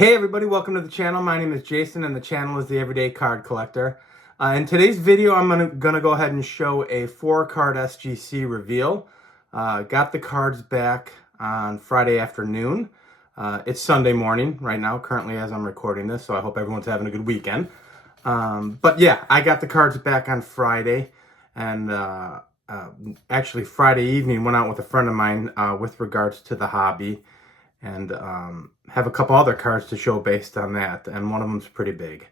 Hey everybody, welcome to the channel. My name is Jason and the channel is The Everyday Card Collector. In today's video, I'm gonna go ahead and show a 4-card SGC reveal. Got the cards back on Friday afternoon. It's Sunday morning right now, currently as I'm recording this, so I hope everyone's having a good weekend. But yeah, I got the cards back on Friday, and actually Friday evening went out with a friend of mine with regards to the hobby, and have a couple other cards to show based on that, and one of them's pretty big.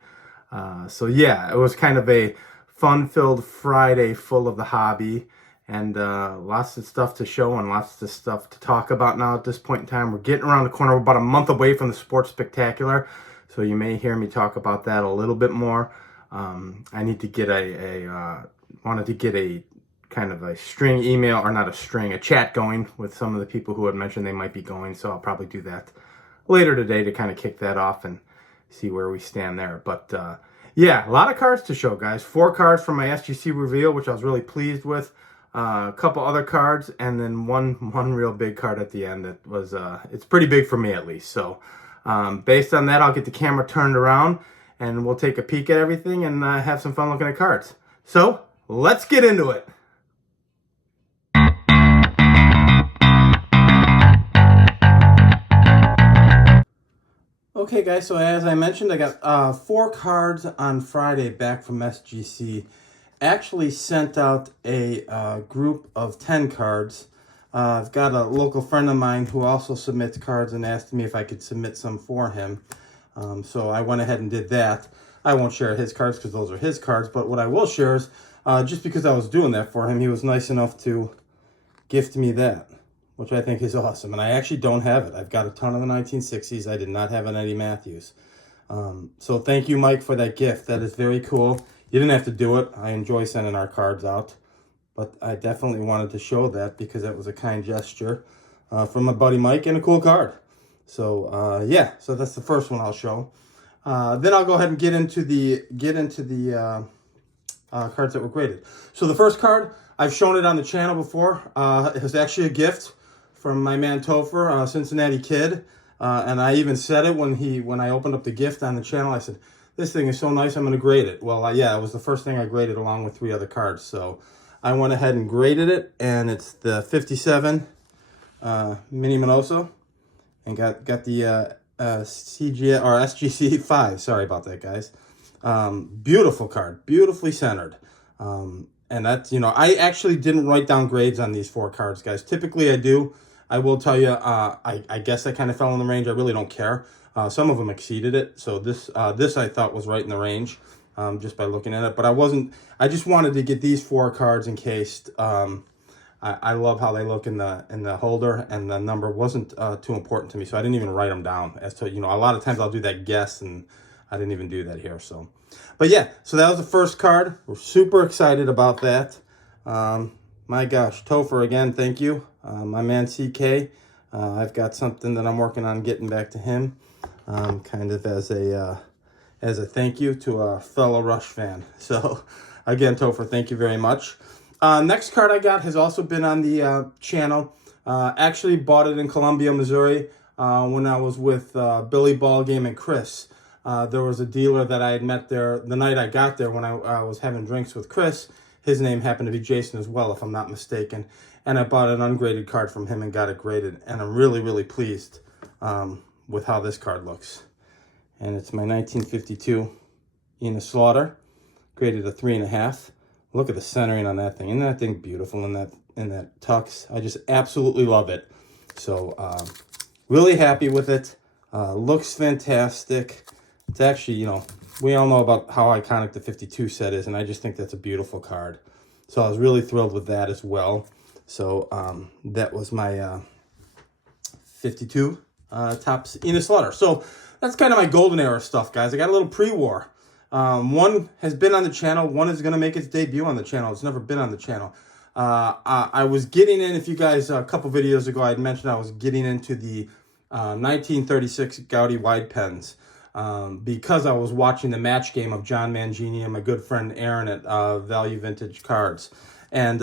So yeah, it was kind of a fun-filled Friday full of the hobby, and lots of stuff to show and lots of stuff to talk about now at this point in time. We're getting around the corner. We're about a month away from the Sports Spectacular, so you may hear me talk about that a little bit more. I need to get wanted to get a kind of a string email, or not a string, a chat going with some of the people who had mentioned they might be going, so I'll probably do that later today to kind of kick that off and see where we stand there. But yeah, a lot of cards to show, guys. 4 cards from my SGC reveal, which I was really pleased with. A couple other cards, and then one real big card at the end that was it's pretty big for me at least. So based on that, I'll get the camera turned around and we'll take a peek at everything and have some fun looking at cards. So let's get into it. Okay guys, so as I mentioned, I got 4 cards on Friday back from SGC. Actually sent out a group of 10 cards. I've got a local friend of mine who also submits cards and asked me if I could submit some for him. So I went ahead and did that. I won't share his cards because those are his cards, but what I will share is, just because I was doing that for him, he was nice enough to gift me that, which I think is awesome. And I actually don't have it. I've got a ton of the 1960s. I did not have an Eddie Matthews. So thank you, Mike, for that gift. That is very cool. You didn't have to do it. I enjoy sending our cards out. But I definitely wanted to show that because that was a kind gesture from my buddy Mike, and a cool card. So yeah, so that's the first one I'll show. Then I'll go ahead and get into the cards that were graded. So the first card, I've shown it on the channel before. It was actually a gift from my man Topher, Cincinnati Kid, and I even said it when I opened up the gift on the channel. I said, "This thing is so nice, I'm going to grade it." Well, yeah, it was the first thing I graded along with 3 other cards. So I went ahead and graded it, and it's the 57 Mini Minoso, and got the CG or SGC 5. Sorry about that, guys. Beautiful card, beautifully centered. And that's, I actually didn't write down grades on these 4 cards, guys. Typically I do. I will tell you, I guess I kind of fell in the range. I really don't care. Some of them exceeded it. So this I thought was right in the range, just by looking at it. But I just wanted to get these 4 cards in case. I love how they look in the holder, and the number wasn't too important to me. So I didn't even write them down. As to, a lot of times I'll do that guess, and I didn't even do that here. So, but yeah, so that was the first card. We're super excited about that. My gosh, Topher, again, thank you. My man CK, I've got something that I'm working on getting back to him, kind of as a thank you to a fellow Rush fan. So again, Topher, thank you very much. Next card I got has also been on the channel. Actually bought it in Columbia, Missouri, when I was with Billy Ballgame and Chris. There was a dealer that I had met there the night I got there when I was having drinks with Chris. His name happened to be Jason as well, if I'm not mistaken. And I bought an ungraded card from him and got it graded. And I'm really, really pleased with how this card looks. And it's my 1952 Ina Slaughter, graded a 3.5. Look at the centering on that thing. Isn't that thing beautiful in that tux? I just absolutely love it. So really happy with it. Looks fantastic. It's actually, we all know about how iconic the 52 set is, and I just think that's a beautiful card. So I was really thrilled with that as well. So that was my 52 Topps Ina Slaughter. So that's kind of my golden era stuff, guys. I got a little pre-war. One has been on the channel. One is going to make its debut on the channel. It's never been on the channel. I was getting in, if you guys, a couple videos ago, I had mentioned I was getting into the 1936 Gaudi wide pens. Because I was watching the match game of John Mangini and my good friend Aaron at Value Vintage Cards. And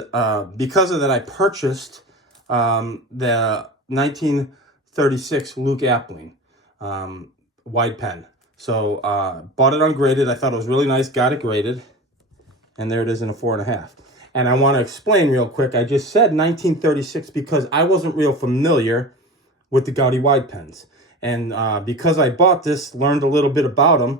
because of that, I purchased the 1936 Luke Appling. wide pen. So bought it ungraded. I thought it was really nice. Got it graded. And there it is in a 4.5. And I want to explain real quick. I just said 1936 because I wasn't real familiar with the Gaudi wide pens. And because I bought this, learned a little bit about them,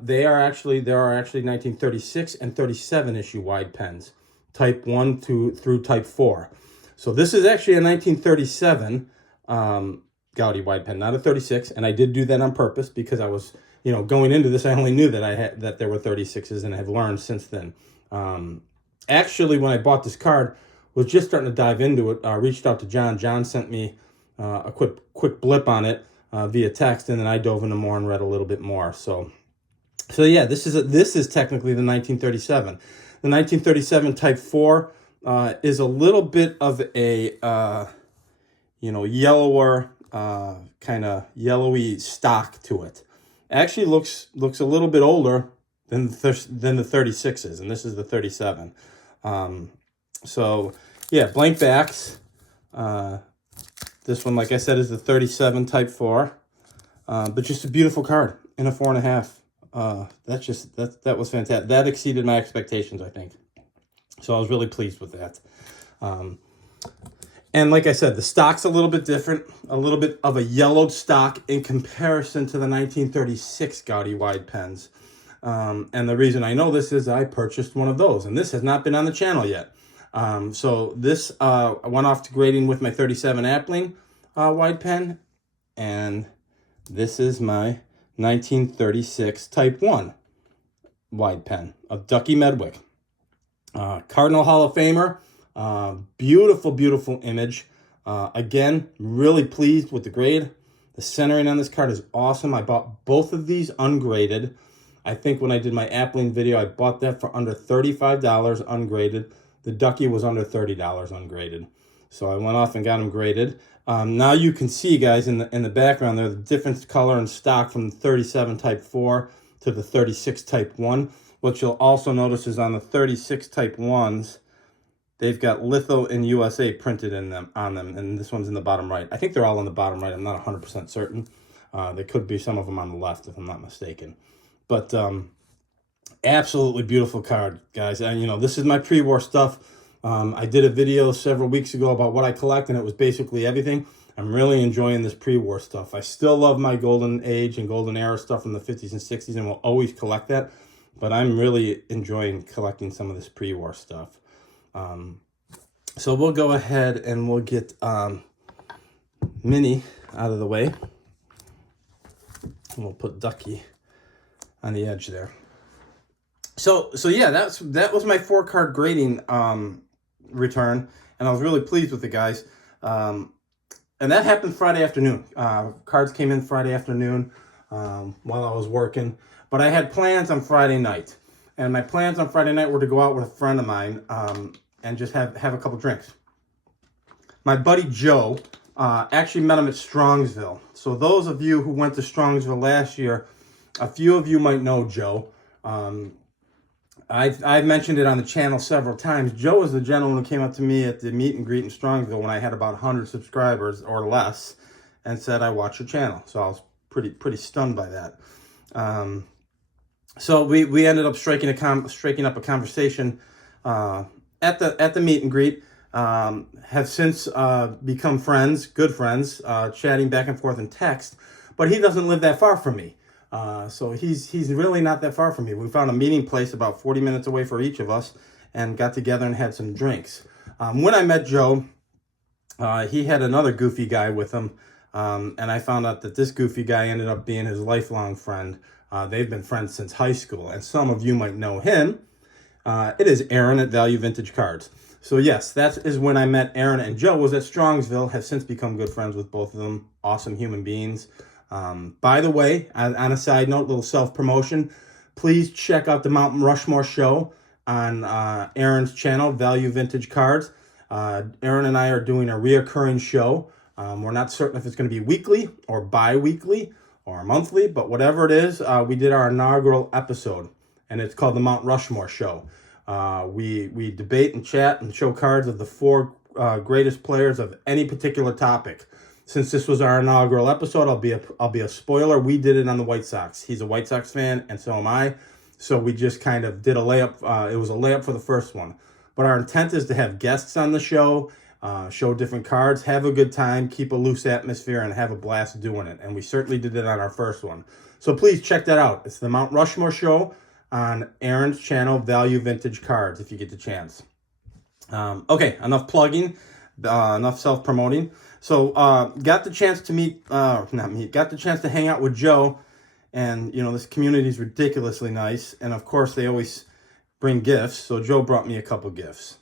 there are actually 1936 and 37 issue wide pens, type 1 through type 4. So this is actually a 1937 Gaudi wide pen, not a 36. And I did do that on purpose because I was, going into this, I only knew that there were 36s, and I've learned since then. Actually, when I bought this card, was just starting to dive into it. Reached out to John. John sent me a quick blip on it via text, and then I dove into more and read a little bit more. So yeah, this is technically the 1937. The 1937 Type 4 is a little bit of a yellower, kind of yellowy stock to it. Actually looks a little bit older than the 36s, and this is the 37. So yeah, blank backs. This one, like I said, is the 37 Type 4, but just a beautiful card in a 4.5. That was fantastic. That exceeded my expectations, I think. So I was really pleased with that. And like I said, the stock's a little bit different, a little bit of a yellowed stock in comparison to the 1936 Gaudi wide pens. And the reason I know this is I purchased one of those, and this has not been on the channel yet. So this I went off to grading with my 37 Appling wide pen, and this is my 1936 Type 1 wide pen of Ducky Medwick. Cardinal Hall of Famer. Beautiful, beautiful image. Again, really pleased with the grade. The centering on this card is awesome. I bought both of these ungraded. I think when I did my Appling video, I bought that for under $35 ungraded. The Ducky was under $30 ungraded. So I went off and got them graded. Now you can see, guys, in the background there, the different color and stock from the 37 Type 4 to the 36 Type 1. What you'll also notice is on the 36 Type 1s, they've got Litho and USA printed on them, and this one's in the bottom right. I think they're all in the bottom right. I'm not 100% certain. There could be some of them on the left, if I'm not mistaken. But absolutely beautiful card, guys. And this is my pre-war stuff. I did a video several weeks ago about what I collect, and it was basically everything. I'm really enjoying this pre-war stuff. I still love my Golden Age and Golden Era stuff from the 50s and 60s, and will always collect that. But I'm really enjoying collecting some of this pre-war stuff. So we'll go ahead and we'll get Minnie out of the way. And we'll put Ducky on the edge there. So yeah, that was my 4-card grading return, and I was really pleased with the guys. And that happened Friday afternoon. Cards came in Friday afternoon while I was working, but I had plans on Friday night. And my plans on Friday night were to go out with a friend of mine and just have a couple drinks. My buddy Joe actually met him at Strongsville. So those of you who went to Strongsville last year, a few of you might know Joe. I've mentioned it on the channel several times. Joe is the gentleman who came up to me at the meet and greet in Strongsville when I had about 100 subscribers or less and said, I watch your channel. So I was pretty stunned by that. So we ended up striking up a conversation at the meet and greet. Have since become friends, good friends, chatting back and forth in text. But he doesn't live that far from me. So he's really not that far from me. We found a meeting place about 40 minutes away for each of us and got together and had some drinks. When I met Joe, he had another goofy guy with him. And I found out that this goofy guy ended up being his lifelong friend. They've been friends since high school, and some of you might know him. It is Aaron at Value Vintage Cards. So yes, that is when I met Aaron, and Joe was at Strongsville, have since become good friends with both of them. Awesome human beings. By the way, on a side note, little self-promotion, please check out the Mount Rushmore show on Aaron's channel, Value Vintage Cards. Aaron and I are doing a reoccurring show. We're not certain if it's going to be weekly or bi-weekly or monthly, but whatever it is, we did our inaugural episode, and it's called the Mount Rushmore show. We debate and chat and show cards of the 4 greatest players of any particular topic. since this was our inaugural episode, I'll be a spoiler. We did it on the White Sox. He's a White Sox fan, and so am I. So we just kind of did a layup. It was a layup for the first one. But our intent is to have guests on the show, show different cards, have a good time, keep a loose atmosphere, and have a blast doing it. And we certainly did it on our first one. So please check that out. It's the Mount Rushmore Show on Aaron's channel, Value Vintage Cards, if you get the chance. Okay, enough plugging, enough self-promoting. So got the chance to got the chance to hang out with Joe. And, you know, this community is ridiculously nice. And, of course, they always bring gifts. So Joe brought me a couple gifts.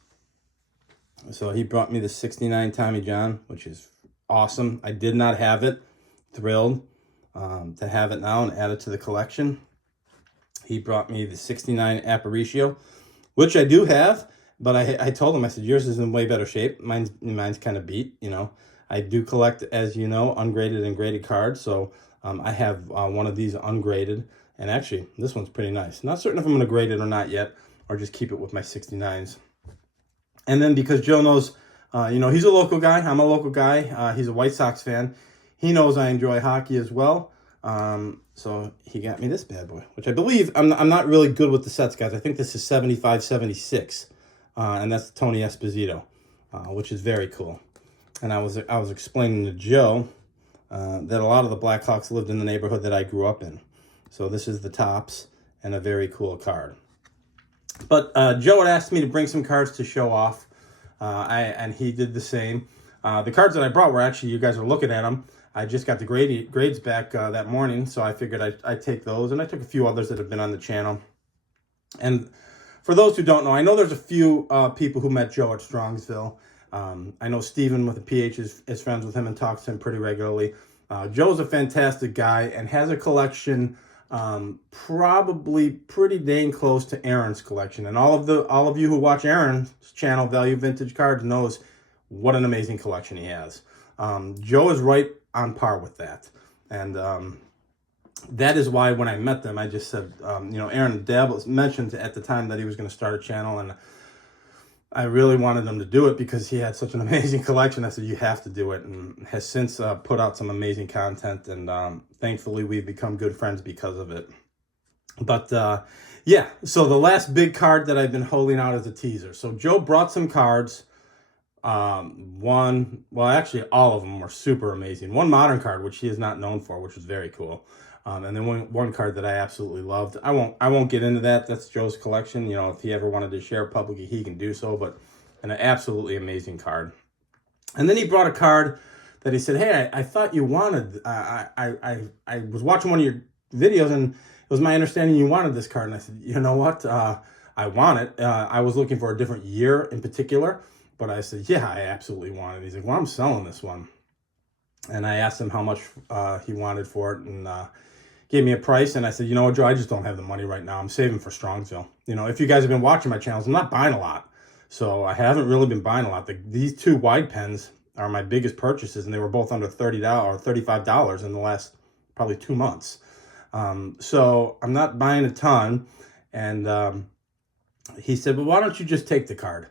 So he brought me the 69 Tommy John, which is awesome. I did not have it. Thrilled to have it now and add it to the collection. He brought me the 69 Aparicio, which I do have. But I told him, I said, yours is in way better shape. Mine's kind of beat, you know. I do collect, as you know, ungraded and graded cards. So I have one of these ungraded. And actually, this one's pretty nice. Not certain if I'm going to grade it or not yet, or just keep it with my 69s. And then because Joe knows, you know, he's a local guy. I'm a local guy. He's a White Sox fan. He knows I enjoy hockey as well. So he got me this bad boy, which I believe, I'm not really good with the sets, guys. I think this is 75-76. And that's Tony Esposito, which is very cool. And I was explaining to Joe that a lot of the Blackhawks lived in the neighborhood that I grew up in. So this is the tops and a very cool card. But Joe had asked me to bring some cards to show off, and he did the same. The cards that I brought were actually, you guys are looking at them. I just got the grades back that morning, so I figured I'd take those. And I took a few others that have been on the channel. And for those who don't know, I know there's a few people who met Joe at Strongsville. I know Steven with the PH is friends with him and talks to him pretty regularly. Joe's a fantastic guy and has a collection probably pretty dang close to Aaron's collection. And all of you who watch Aaron's channel, Value Vintage Cards, knows what an amazing collection he has. Joe is right on par with that. And that is why when I met them, I just said, you know, Aaron Dab mentioned at the time that he was going to start a channel, and I really wanted him to do it because he had such an amazing collection. I said, you have to do it, and has since put out some amazing content, and thankfully we've become good friends because of it. But yeah, so the last big card that I've been holding out as a teaser. So Joe brought some cards. Well, actually all of them were super amazing. One modern card, which he is not known for, which was very cool. And then one card that I absolutely loved. I won't get into that. That's Joe's collection. You know, if he ever wanted to share publicly, he can do so. But an absolutely amazing card. And then he brought a card that he said, "Hey, I thought you wanted. I was watching one of your videos, and it was my understanding you wanted this card." And I said, "You know what? I want it. I was looking for a different year in particular, but I said, yeah, I absolutely want it." He's like, "Well, I'm selling this one." And I asked him how much he wanted for it, and gave me a price. And I said, "You know what, Joe, I just don't have the money right now. I'm saving for Strongsville. You know, if you guys have been watching my channels, I'm not buying a lot. So I haven't really been buying a lot. These two wide pens are my biggest purchases, and they were both under $30 or $35 in the last probably 2 months. So I'm not buying a ton." And he said, "Well, why don't you just take the card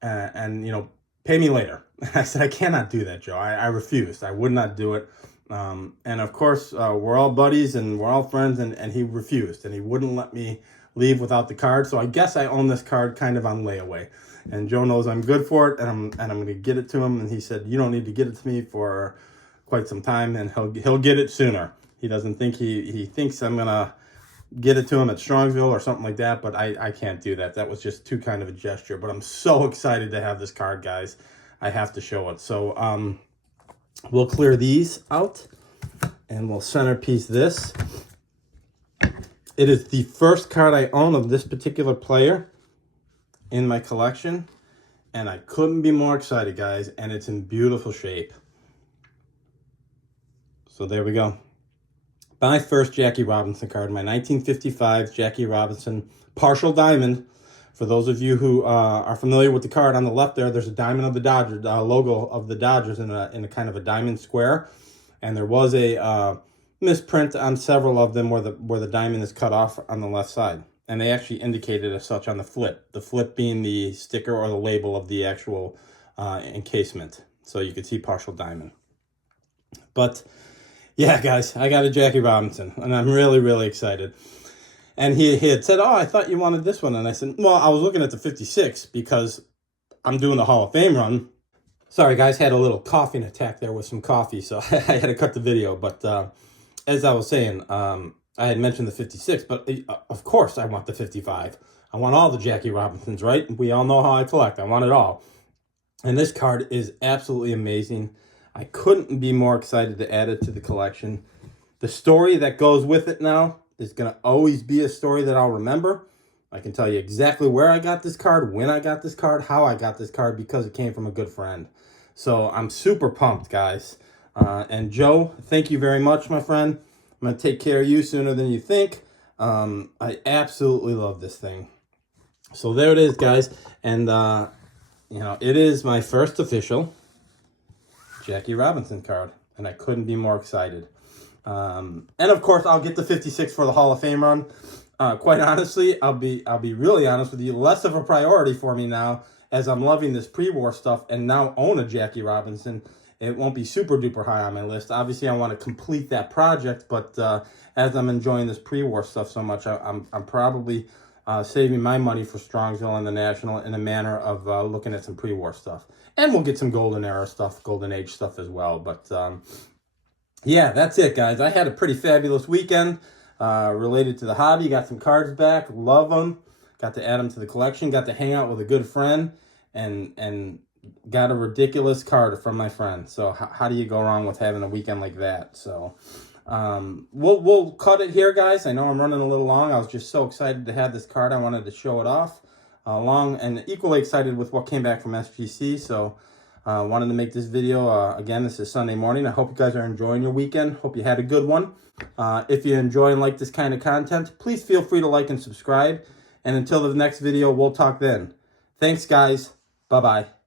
and you know, pay me later?" I said, "I cannot do that, Joe." I refused. I would not do it. And of course, we're all buddies and we're all friends, and he refused, and he wouldn't let me leave without the card. So I guess I own this card kind of on layaway. And Joe knows I'm good for it, and I'm going to get it to him. And he said, "You don't need to get it to me for quite some time, and he'll get it sooner." He doesn't think he thinks I'm going to get it to him at Strongsville or something like that, but I can't do that. That was just too kind of a gesture. But I'm so excited to have this card, guys. I have to show it. So we'll clear these out, and we'll centerpiece this. It is the first card I own of this particular player in my collection, and I couldn't be more excited, guys, and it's in beautiful shape. So there we go. My first Jackie Robinson card, my 1955 Jackie Robinson partial diamond. For those of you who are familiar with the card, on the left there's a diamond of the Dodgers, logo of the Dodgers in a kind of a diamond square, and there was a misprint on several of them where the diamond is cut off on the left side, and they actually indicated as such on the flip. The flip being the sticker or the label of the actual encasement, so you could see partial diamond. But yeah, guys, I got a Jackie Robinson, and I'm really, really excited. And he had said, oh, I thought you wanted this one. And I said, well, I was looking at the 56 because I'm doing the Hall of Fame run. Sorry, guys, had a little coughing attack there with some coffee, so I had to cut the video. But as I was saying, I had mentioned the 56, but of course I want the 55. I want all the Jackie Robinsons, right? We all know how I collect. I want it all. And this card is absolutely amazing. I couldn't be more excited to add it to the collection. The story that goes with it now is going to always be a story that I'll remember. I can tell you exactly where I got this card, when I got this card, how I got this card, because it came from a good friend. So I'm super pumped, guys. And Joe, thank you very much, my friend. I'm going to take care of you sooner than you think. I absolutely love this thing. So there it is, guys. And, you know, it is my first official Jackie Robinson card. And I couldn't be more excited. And, of course, I'll get the 56 for the Hall of Fame run. Quite honestly, I'll be really honest with you. Less of a priority for me now, as I'm loving this pre-war stuff and now own a Jackie Robinson. It won't be super duper high on my list. Obviously, I want to complete that project, but as I'm enjoying this pre-war stuff so much, I'm probably saving my money for Strongsville and the National in a manner of looking at some pre-war stuff. And we'll get some Golden Era stuff, Golden Age stuff as well. But yeah, that's it, guys. I had a pretty fabulous weekend related to the hobby. Got some cards back. Love them. Got to add them to the collection. Got to hang out with a good friend. And got a ridiculous card from my friend. So how do you go wrong with having a weekend like that? So we'll cut it here, guys. I know I'm running a little long. I was just so excited to have this card. I wanted to show it off. Long and equally excited with what came back from SGC. So wanted to make this video. Again, this is Sunday morning. I hope you guys are enjoying your weekend. Hope you had a good one. If you enjoy and like this kind of content, please feel free to like and subscribe. And until the next video, we'll talk then. Thanks, guys. Bye-bye.